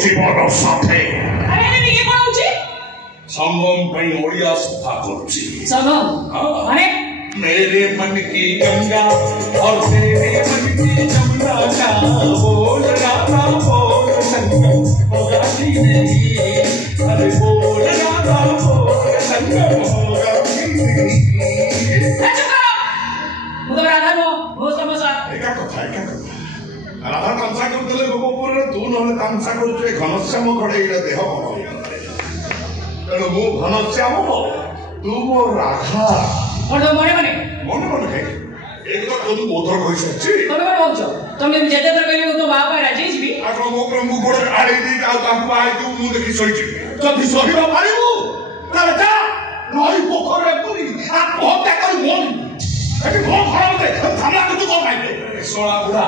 জীবন সাথে আরে আরে কি করা উচিত संगम पे ओडिया सफा करुची संगम माने मेरे मन की गंगा और तेरे मन की जमुना का बोल राधा बोल संगम होगा कि नहीं अरे बोल राधा बोल संगम होगा कि नहीं मुझे राधा नो वो समझा एका कथा राधा तामसा करतले गोपुरे तू नले तामसा करछे घनश्याम घड़ेईरा देह बन तेणु मु घनश्याम तू मो राधा और तो मने मने মনে মনে এই কথা তো বহুতর কই সচ্ছি মনে মনে বলছো তুমি যেতে তো কইলে তো বাবা রাজি যাবি আর মো গোড় আড়ে দি আর কাকু আই তু মু দেখি সইছি যদি সহিবা পারিবু তাহলে যা নই পোখরে পুরি আত্মহত্যা করি মন এটি ঘর ঘর মতে থামলা কিন্তু কম পাইবে সোলা বুড়া